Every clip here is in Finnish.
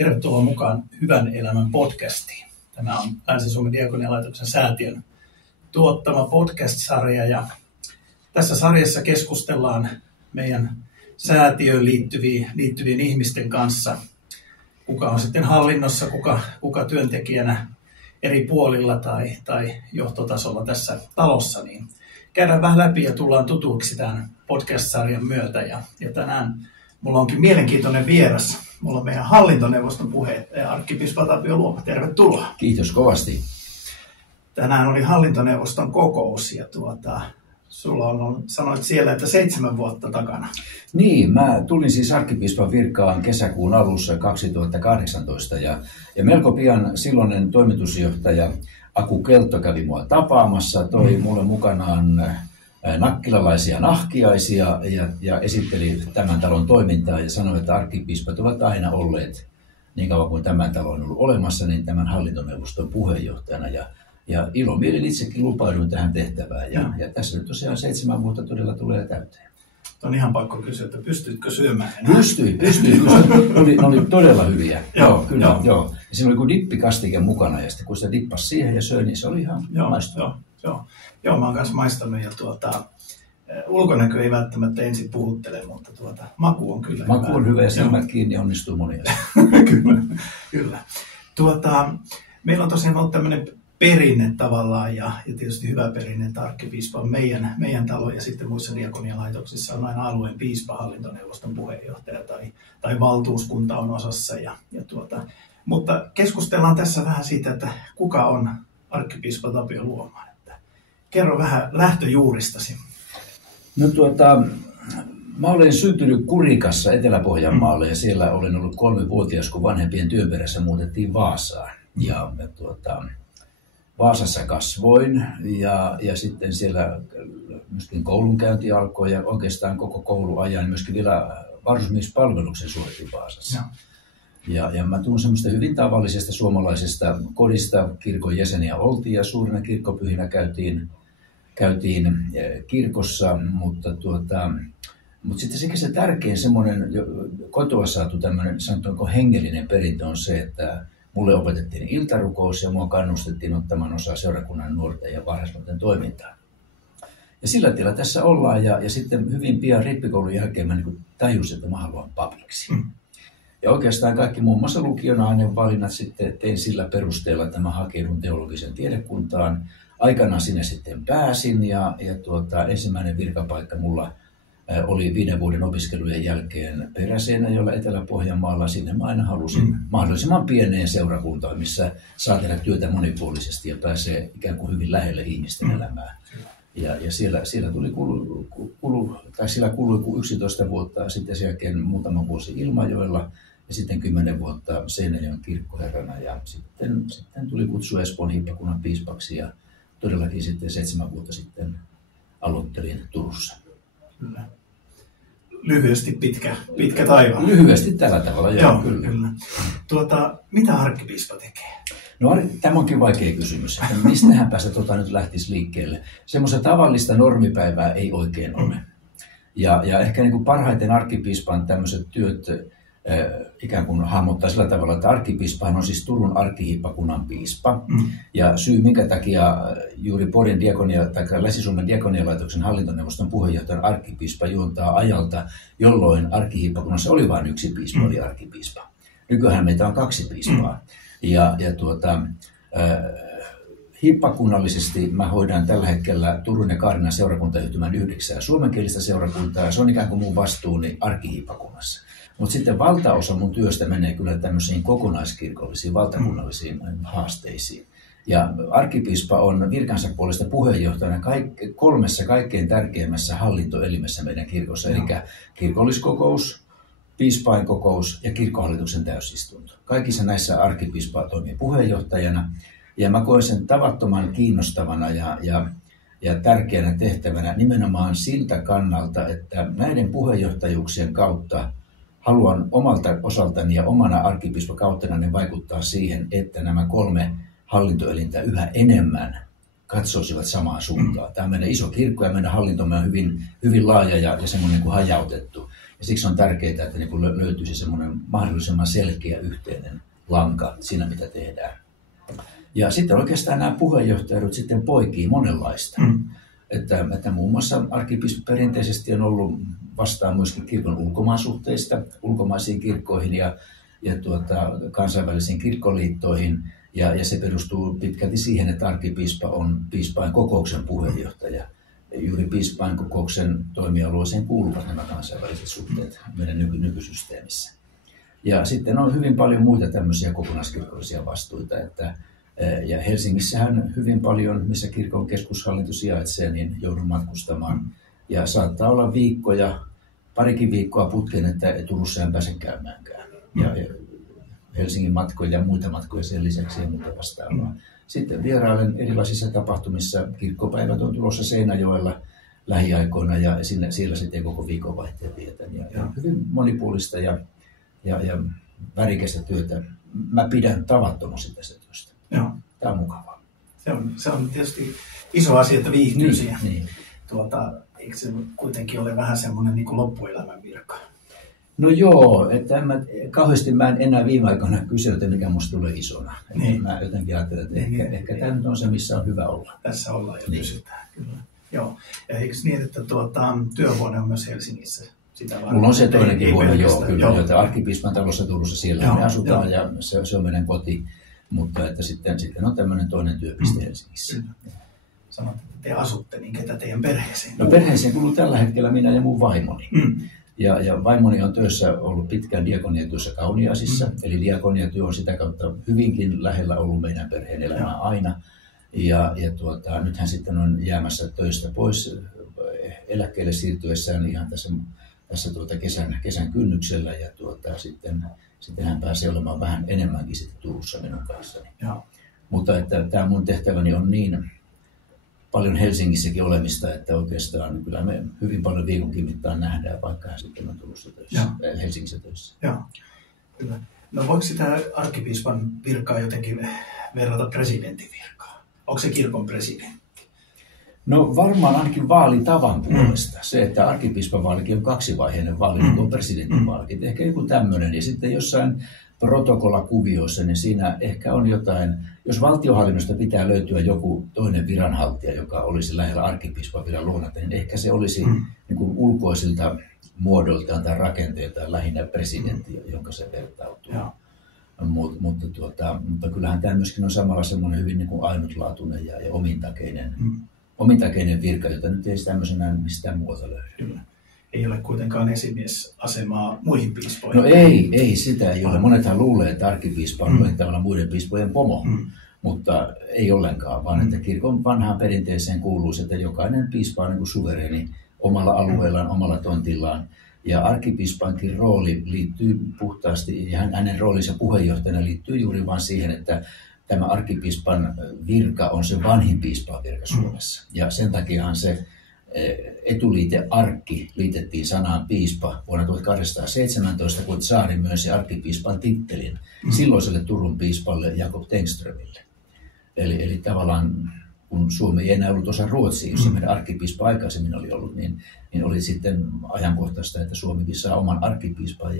Tervetuloa mukaan Hyvän elämän podcastiin. Tämä on Länsi-Suomen Diakonialaitoksen säätiön tuottama podcast-sarja. Ja tässä sarjassa keskustellaan meidän säätiöön liittyvien ihmisten kanssa. Kuka on sitten hallinnossa, kuka työntekijänä eri puolilla tai johtotasolla tässä talossa. Niin käydään vähän läpi ja tullaan tutuiksi tämän podcast-sarjan myötä. Ja tänään mulla onkin mielenkiintoinen vieras. Mulla on meidän hallintoneuvoston puheenjohtaja arkkipiispa Tapio Luoma. Tervetuloa. Kiitos kovasti. Tänään oli hallintoneuvoston kokous ja sulla on, sanoit siellä, että 7 vuotta takana. Niin, mä tulin siis arkkipiispan virkaan kesäkuun alussa 2018 ja melko pian silloinen toimitusjohtaja Aku Kelto kävi mua tapaamassa, toi mulle mukanaan nakkilalaisia nahkiaisia ja esitteli tämän talon toimintaa ja sanoi, että arkkipiispat ovat aina olleet, niin kauan kuin tämän talo on ollut olemassa, niin tämän hallintoneuvoston puheenjohtajana. Ja ilomielin itsekin lupauduin tähän tehtävään ja tässä nyt tosiaan 7 vuotta todella tulee täyteen. On ihan pakko kysyä, että pystytkö syömään? Pystyin. Ne oli todella hyviä. Joo. Ja siinä oli kuin dippikastike mukana ja sitten kun sitä dippasi siihen ja söi, niin se oli ihan maistuva. Joo, mä oon kanssa maistanut ja ulkonäkö ei välttämättä ensin puhuttele, mutta maku on kyllä Maku on hyvä ja silmät kiinni onnistuu monia. Kyllä. Meillä on tosiaan ollut tämmöinen perinne tavallaan ja tietysti hyvä perinne, että arkkipiispa on meidän talo ja sitten muissa diakonialaitoksissa on aina alueen piispa, hallintoneuvoston puheenjohtaja tai valtuuskunta on osassa. Mutta keskustellaan tässä vähän siitä, että kuka on arkkipiispa Tapio Luoma. Kerro vähän lähtöjuuristasi. No mä olen syntynyt Kurikassa Etelä-Pohjanmaalla ja siellä olen ollut 3-vuotias, kun vanhempien työn perässä muutettiin Vaasaan. Ja Vaasassa kasvoin ja sitten siellä myöskin koulunkäynti alkoi ja oikeastaan koko kouluajan myöskin vielä varusmiespalveluksen suoritin Vaasassa. Ja mä tulen semmoista hyvin tavallisesta suomalaisesta kodista, kirkon jäseniä oltiin ja suurina kirkkopyhinä käytiin kirkossa, mutta sitten se tärkein semmoinen kotoa saatu tämmöinen sanotaanko hengellinen perintö on se, että mulle opetettiin iltarukous ja mua kannustettiin ottamaan osaa seurakunnan nuorten ja varhaisnuorten toimintaan. Ja sillä tiellä tässä ollaan ja sitten hyvin pian rippikoulun jälkeen mä niin tajusin, että mä haluan papiksi. Ja oikeastaan kaikki muun muassa lukion ainevalinnat sitten tein sillä perusteella, että mä hakeudun teologiseen tiedekuntaan. Aikanaan sinne sitten pääsin ja ensimmäinen virkapaikka mulla oli 5 vuoden opiskelujen jälkeen Peräseinäjoella Etelä-Pohjanmaalla. Sinne mä aina halusin mahdollisimman pieneen seurakuntaan, missä saa tehdä työtä monipuolisesti ja pääsee ikään kuin hyvin lähelle ihmisten elämää. Ja siellä kului 11 vuotta, sitten sen jälkeen muutama vuosi Ilmajoella ja sitten 10 vuotta Seinäjoen kirkkoherrana ja sitten tuli kutsu Espoon hiippakunnan piispaksi ja todellakin sitten 7 vuotta sitten aloittelin Turussa. Kyllä. Lyhyesti pitkä taiva. Lyhyesti tällä tavalla, joo kyllä. Mitä arkkipiispa tekee? No tämä onkin vaikea kysymys, että mistähän päästä nyt lähtisi liikkeelle. Semmoista tavallista normipäivää ei oikein ole. Ja ehkä niin kuin parhaiten arkkipiispan tämmöiset työt ikään kuin hahmottaa sillä tavalla, että arkkipiispahan on siis Turun arkkihiippakunnan piispa. Ja syy minkä takia juuri Porin tai Länsi-Suomen diakonialaitoksen hallintoneuvoston puheenjohtajan arkkipiispa juontaa ajalta, jolloin arkkihiippakunnassa oli vain yksi piispa, oli arkkipiispa. Nykyään meitä on 2 piispaa. Hiippakunnallisesti mä hoidan tällä hetkellä Turun ja Kaarinan seurakuntayhtymän 9 suomenkielistä seurakuntaa ja se on ikään kuin mun vastuuni arkkihiippakunnassa. Mutta sitten valtaosa mun työstä menee kyllä tämmöisiin kokonaiskirkollisiin, valtakunnallisiin haasteisiin. Ja arkkipiispa on virkansa puolesta puheenjohtajana 3 kaikkein tärkeimmässä hallintoelimessä meidän kirkossa, eli kirkolliskokous, piispainkokous ja kirkkohallituksen täysistunto. Kaikissa näissä arkkipiispa toimii puheenjohtajana ja mä koen sen tavattoman kiinnostavana ja tärkeänä tehtävänä nimenomaan siltä kannalta, että näiden puheenjohtajuuksien kautta haluan omalta osaltani ja omana arkkipiispakauttanani vaikuttaa siihen, että nämä 3 hallintoelintä yhä enemmän katsoisivat samaan suuntaan. Tämä on meidän iso kirkko ja meidän hallintomme on hyvin laaja ja semmoinen kuin hajautettu. Ja siksi on tärkeää, että niin kuin löytyisi semmoinen mahdollisimman selkeä yhteinen lanka siinä, mitä tehdään. Ja sitten oikeastaan nämä puheenjohtajat sitten poikii monenlaista. Että muun muassa arkkipiispa perinteisesti on ollut vastaan myöskin kirkon ulkomaansuhteista, ulkomaisiin kirkkoihin ja kansainvälisiin kirkkoliittoihin. Ja se perustuu pitkälti siihen, että arkkipiispa on piispain kokouksen puheenjohtaja. Juuri piispain kokouksen toimialueeseen kuuluvat nämä kansainväliset suhteet meidän nykysysteemissä. Ja sitten on hyvin paljon muita tämmöisiä kokonaiskirkollisia vastuita. Ja Helsingissähän hyvin paljon, missä kirkon keskushallinto sijaitsee, niin joudun matkustamaan. Ja saattaa olla viikkoja, parikin viikkoa putkeen, että Turussa en pääse käymäänkään. Ja Helsingin matkoja ja muita matkoja sen lisäksi ja muuta vastaavaa. Sitten vierailen erilaisissa tapahtumissa. Kirkkopäivät on tulossa Seinäjoella lähiaikoina ja siellä sitten koko viikonvaihteen vietän. Ja hyvin monipuolista ja värikästä työtä. Mä pidän tavattomasti tästä työstä. Joo. Tämä on mukavaa. Se on tietysti iso asia, että viihtyy siihen. Niin. Eikö se kuitenkin ole vähän semmoinen niin kuin loppuelämän virka? No joo, että kauheasti mä en enää viime aikoina kysellyt, mikä musta tulee isona. Niin. Mä jotenkin ajattelen, että ehkä tämä nyt on se, missä on hyvä olla. Tässä ollaan ja pysytään, kyllä. Joo. Ja eikö niin, että työhuone on myös Helsingissä? Mulla on se toinenkin huone, joo, kyllä. Joten arkkipiispan talossa Turussa siellä me asutaan ja se on meidän koti. Mutta että sitten on tämmöinen toinen työpiste Helsingissä. Sanot, että te asutte, niin ketä teidän perheeseen? No perheeseen kuuluu tällä hetkellä minä ja mun vaimoni. Ja vaimoni on työssä ollut pitkään diakoniatyössä Kauniaisissa. Eli diakoniatyö on sitä kautta hyvinkin lähellä ollut meidän perheen elämää aina. Ja nythän sitten on jäämässä töistä pois eläkkeelle siirtyessään ihan tässä kesän kynnyksellä. Ja sitten hän pääsee olemaan vähän enemmänkin sitten Turussa minun kanssani. Mutta että tämä mun tehtäväni on niin paljon Helsingissäkin olemista, että oikeastaan kyllä me hyvin paljon viikonkin mittaan nähdään, vaikka hän sitten on Turussa töissä, Helsingissä töissä. Joo, kyllä. No voiko sitä arkkipiispan virkaa jotenkin verrata presidentin virkaan? Onko se kirkon presidentti? No varmaan ainakin vaalitavan puolesta. Se, että arkkipiispan vaalikin on kaksivaiheinen vaali, niin kuin presidentin vaalikin. Ehkä joku tämmöinen. Ja sitten jossain protokollakuvioissa, niin siinä ehkä on jotain, jos valtionhallinnosta pitää löytyä joku toinen viranhaltija, joka olisi lähellä arkkipiispan viran luonnetta, niin ehkä se olisi niin kuin ulkoisilta muodoltaan tai rakenteiltaan lähinnä presidentti, jonka se vertautuu. Mutta kyllähän tämä myöskin on samalla semmoinen hyvin niin kuin ainutlaatuinen ja omintakeinen virka, jota nyt ei tämmöisenä mistään muuta löydy. Kyllä. Ei ole kuitenkaan esimiesasemaa muihin piispoihin. No ei sitä ei ole. Monethan luulee, että arkkipiispa on tavallaan muiden piispojen pomo, mutta ei ollenkaan, vaan että kirkon vanhaan perinteeseen kuuluu, että jokainen piispa on niin kuin suvereeni omalla alueellaan, omalla tontillaan. Ja arkkipiispankin rooli liittyy puhtaasti, ja hänen roolinsa puheenjohtajana liittyy juuri vain siihen, että tämä arkkipiispan virka on se vanhin piispan virka Suomessa. Ja sen takiahan se etuliite arkki liitettiin sanaan piispa vuonna 1817, kun tsaari myönsi arkkipiispan tittelin silloiselle Turun piispalle Jakob Tengströmille. Eli tavallaan kun Suomi ei enää ollut osa Ruotsia, jossa meidän arkkipiispa aikaisemmin oli ollut, niin oli sitten ajankohtaista, että Suomikin saa oman arkkipiispan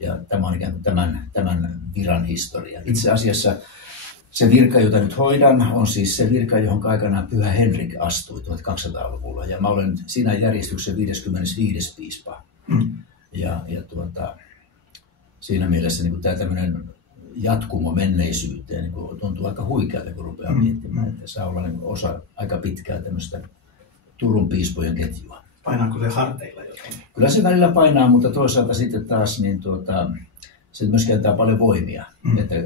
ja tämä on ikään kuin tämän viran historia. Itse asiassa se virka, jota nyt hoidan, on siis se virka, johon aikanaan Pyhä Henrik astui 1200-luvulla. Ja mä olen siinä järjestyksessä 55. piispa. Siinä mielessä niin tämä tämmöinen jatkumo menneisyyteen niin tuntuu aika huikealta, kun rupeaa miettimään. Että saa olla niin osa aika pitkää tämmöistä Turun piispojen ketjua. Painaako se harteilla jotain? Kyllä se välillä painaa, mutta toisaalta sitten taas niin se myöskin antaa paljon voimia,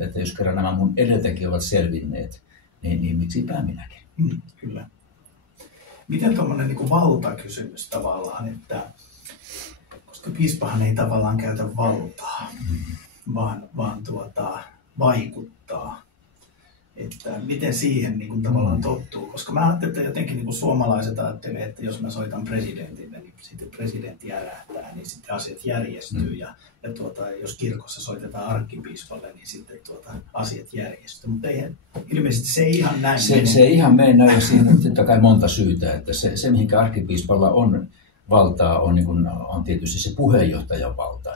että jos kerran nämä mun edeltäkin ovat selvinneet, niin miksipä minäkin. Kyllä. Miten tuommoinen niin kuin valtakysymys tavallaan, että koska piispahan ei tavallaan käytä valtaa, vaan vaikuttaa. Että miten siihen niin kuin tavallaan tottuu, koska mä ajattelen, että jotenkin niin kuin suomalaiset ajattelee, että jos mä soitan presidentille, niin sitten presidentti ärähtää, niin sitten asiat järjestyy ja jos kirkossa soitetaan arkkipiispalle, niin sitten asiat järjestyy. Mutta ilmeisesti se ei ihan näin. Se ei ihan mene näin, ja siinä on totta kai monta syytä, että se mihinkä arkkipiispalla valtaa on, niin kuin, on tietysti se puheenjohtajan valta,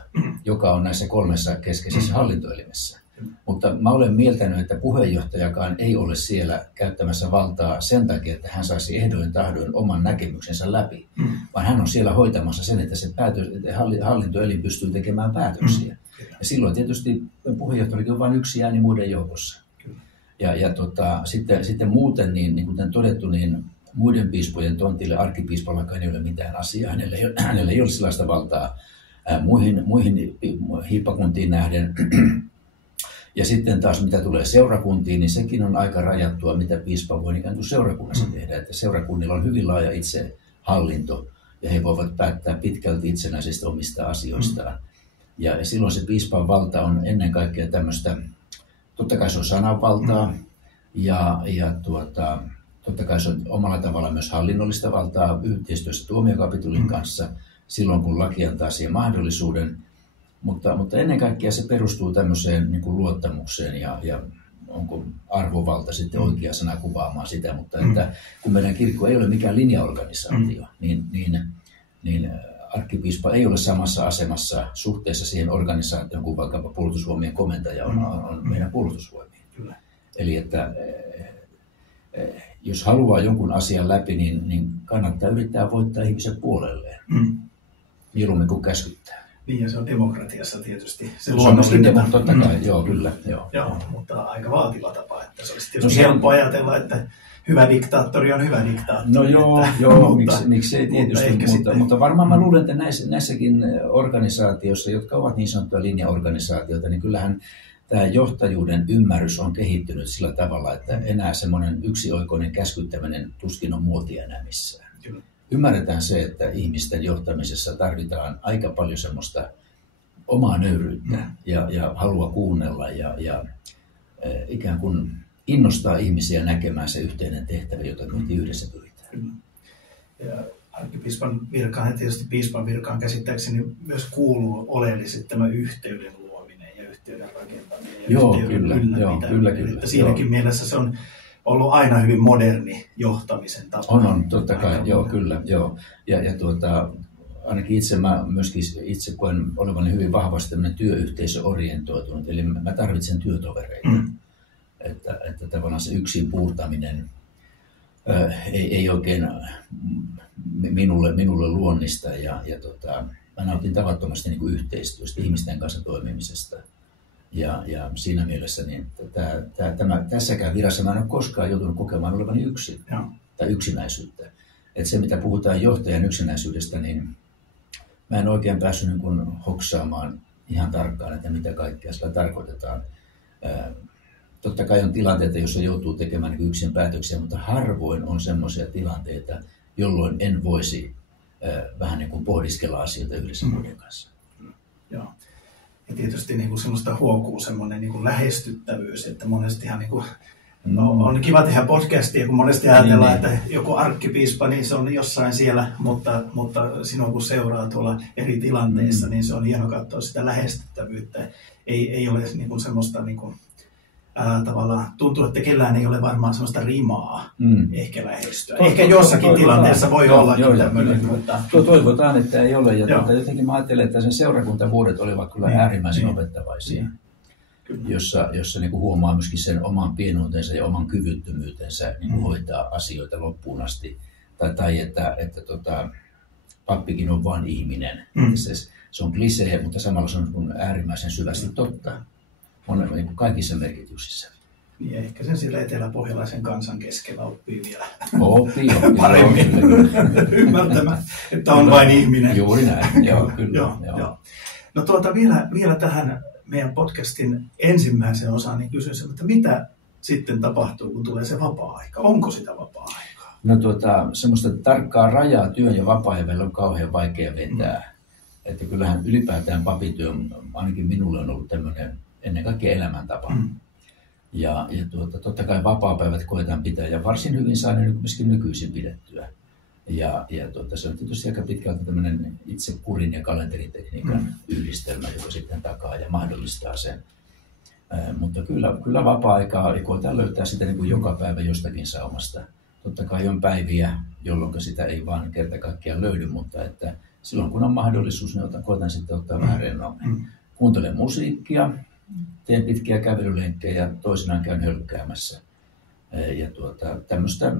joka on näissä 3 keskeisessä hallintoelimessä. Mutta mä olen mieltänyt, että puheenjohtajakaan ei ole siellä käyttämässä valtaa sen takia, että hän saisi ehdoin tahdoin oman näkemyksensä läpi, vaan hän on siellä hoitamassa sen, että se hallintoelin pystyy tekemään päätöksiä. Ja silloin tietysti puheenjohtajakin on vain yksi ääni muiden joukossa. Ja sitten muuten, niin kuten todettu, niin muiden piispojen tontille arkkipiispallakaan ei ole mitään asiaa. Hänellä ei ole sellaista valtaa muihin hiippakuntiin nähden. Ja sitten taas mitä tulee seurakuntiin, niin sekin on aika rajattua, mitä piispa voi ikään kuin seurakunnassa tehdä. Että seurakunnilla on hyvin laaja itsehallinto ja he voivat päättää pitkälti itsenäisesti omista asioistaan. Ja silloin se piispan valta on ennen kaikkea tämmöistä, totta kai se on sananvaltaa ja totta kai se on omalla tavalla myös hallinnollista valtaa yhteistyössä tuomiokapitulin kanssa silloin, kun laki antaa siihen mahdollisuuden. Mutta ennen kaikkea se perustuu tämmöiseen niin kuin luottamukseen ja onko arvovalta sitten oikea sana kuvaamaan sitä. Mutta että kun meidän kirkko ei ole mikään linjaorganisaatio, niin arkkipiispa ei ole samassa asemassa suhteessa siihen organisaatioon kuin vaikkapa puolustusvoimien komentaja on meidän puolustusvoimia. Eli että jos haluaa jonkun asian läpi, niin kannattaa yrittää voittaa ihmisen puolelleen. Mieluummin kuin käskyttää. Niin, ja se on demokratiassa tietysti. Se on totta kai, joo, kyllä. Joo, mutta aika vaativa tapa, että se olisi tietysti helppo ajatella, että hyvä diktaattori on hyvä diktaattori. No joo, miksei tietysti, mutta varmaan mä luulen, että näissäkin organisaatioissa, jotka ovat niin sanottuja linjaorganisaatioita, niin kyllähän tämä johtajuuden ymmärrys on kehittynyt sillä tavalla, että enää semmoinen yksioikoinen käskyttäminen tuskin on muotia enää missään. Kyllä. Ymmärretään se, että ihmisten johtamisessa tarvitaan aika paljon semmoista omaa nöyryyttä ja halua kuunnella ja ikään kuin innostaa ihmisiä näkemään se yhteinen tehtävä, jota kohti yhdessä pyritään. Ja arkkipiispan virkaan ja tietysti piispan virkaan käsittääkseni myös kuuluu oleellisesti tämä yhteyden luominen ja yhteyden rakentaminen ja yhteyden ylläpitäminen. Kyllä. Siinäkin mielessä se on ollut aina hyvin moderni johtamisen tapa. On, totta kai, kyllä. Ja ainakin mä myöskin itse koen olevani hyvin vahvasti tämmöinen työyhteisöorientoitunut, eli mä tarvitsen työtovereita. Että tavallaan se yksin puurtaminen ei oikein minulle luonnista ja mä nautin tavattomasti niin kuin yhteistyöstä, ihmisten kanssa toimimisesta. Ja siinä mielessä niin tässäkään virassa mä en ole koskaan joutunut kokemaan olevani yksin tai yksinäisyyttä. Että se mitä puhutaan johtajan yksinäisyydestä, niin mä en oikein päässyt niin kuin hoksaamaan ihan tarkkaan, että mitä kaikkea sillä tarkoitetaan. Totta kai on tilanteita, joissa joutuu tekemään niin yksin päätöksiä, mutta harvoin on semmoisia tilanteita, jolloin en voisi vähän niin kuin pohdiskella asioita yhdessä muiden kanssa. Joo. Ja tietysti niin kuin semmoista huokuu semmoinen niin kuin lähestyttävyys, että monestihan niin kuin, on kiva tehdä podcastia, kun monesti ajatellaan, että joku arkkipiispa, niin se on jossain siellä, mutta sinun kun seuraa tuolla eri tilanteissa, niin se on hieno katsoa sitä lähestyttävyyttä. Ei ole niin kuin semmoista niin kuin, tavallaan tuntuu, että kellään ei ole varmaan sellaista rimaa ehkä lähestyä. Ehkä jossakin tilanteessa voi olla tämmöinen. Toivotaan, että ei ole. Ja jotenkin mä ajattelen, että sen seurakuntavuodet olivat kyllä äärimmäisen opettavaisia, jossa niin kuin huomaa myöskin sen oman pienuutensa ja oman kyvyttömyytensä niin kuin hoitaa asioita loppuun asti. Tai että pappikin on vain ihminen. Se on klisee, mutta samalla se on äärimmäisen syvästi totta. On niin kuin kaikissa merkityksissä. Niin ehkä sen sillä eteläpohjalaisen kansan keskellä oppii vielä Oppii paremmin ymmärtämään, että on vain ihminen. Juuri näin, kyllä. Joo. No vielä tähän meidän podcastin ensimmäiseen osaan, niin kysyisin, että mitä sitten tapahtuu, kun tulee se vapaa-aika? Onko sitä vapaa-aikaa? No semmoista tarkkaa rajaa työn ja vapaa-ajan välillä on kauhean vaikea vetää. Että kyllähän ylipäätään papityö, ainakin minulle on ollut tämmöinen ennen kaikkea elämäntapa. Ja totta kai vapaapäivät koetaan pitää ja varsin hyvin saa ne myöskin nykyisin pidettyä. Ja se on tietysti aika pitkälti tämmöinen itse kurin ja kalenteritekniikan yhdistelmä, joka sitten takaa ja mahdollistaa sen. Mutta kyllä vapaa-aikaa koetaan löytää sitä niin kuin joka päivä jostakin saumasta. totta kai on päiviä, jolloin sitä ei vaan kerta kaikkiaan löydy, mutta että silloin kun on mahdollisuus, niin koitan sitten ottaa vähän rennommin. Kuuntelen musiikkia, teen pitkiä kävelylenkkejä, toisinaan käyn hölkkäämässä. Ja tämmöistä,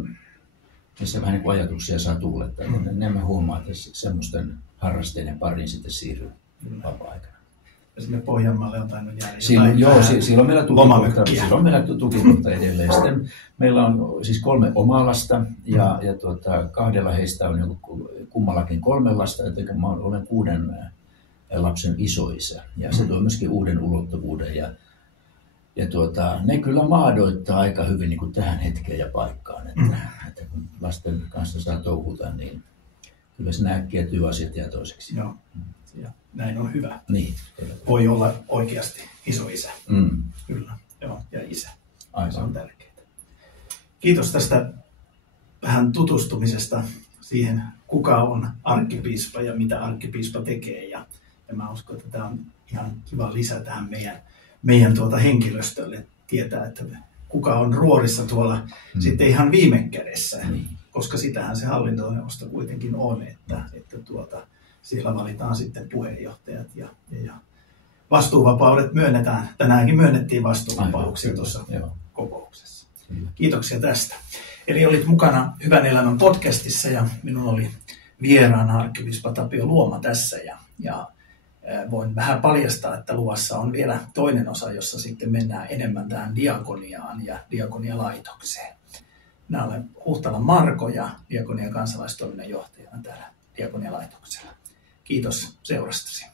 missä vähän niin kuin ajatuksia saa tuuletta. Ne mä huomaan, että semmoisten harrasteiden pariin sitten siirryy vapaa-aikana. Ja sinne Pohjanmaalle on tainnut jäädä silloin meillä tukikohta edelleen. Sitten meillä on siis 3 omaa lasta ja 2 heistä on kummallakin 3 lasta, joten mä olen 6 lapsen isoisä. Ja se tuo myöskin uuden ulottuvuuden ja ne kyllä maadoittaa aika hyvin niin kuin tähän hetkeen ja paikkaan. Että kun lasten kanssa saa touhuta, niin kyllä sinä äkkiä työasiat jää toiseksi. Joo. Ja näin on hyvä. Niin. Voi olla oikeasti isoisä. Kyllä. Joo. Ja isä. Aivan. Se on tärkeää. Kiitos tästä vähän tutustumisesta siihen, kuka on arkkipiispa ja mitä arkkipiispa tekee. Ja mä uskon, että tämä on ihan kiva lisä tähän meidän henkilöstölle tietää, että kuka on ruorissa tuolla sitten ihan viime kädessä, koska sitähän se hallintoneuvosto kuitenkin on, että siellä valitaan sitten puheenjohtajat ja vastuuvapaudet myönnetään. Tänäänkin myönnettiin vastuuvapauksia tuossa kokouksessa. Kiitoksia tästä. Eli olit mukana Hyvän elämän podcastissa ja minun oli vieraana arkkipiispa Tapio Luoma tässä ja voin vähän paljastaa, että luvassa on vielä toinen osa, jossa sitten mennään enemmän tähän diakoniaan ja diakonialaitokseen. Minä olen Huhtalan Marko ja diakonia kansalaistoiminnan johtajana täällä diakonialaitoksella. Kiitos seurastasi.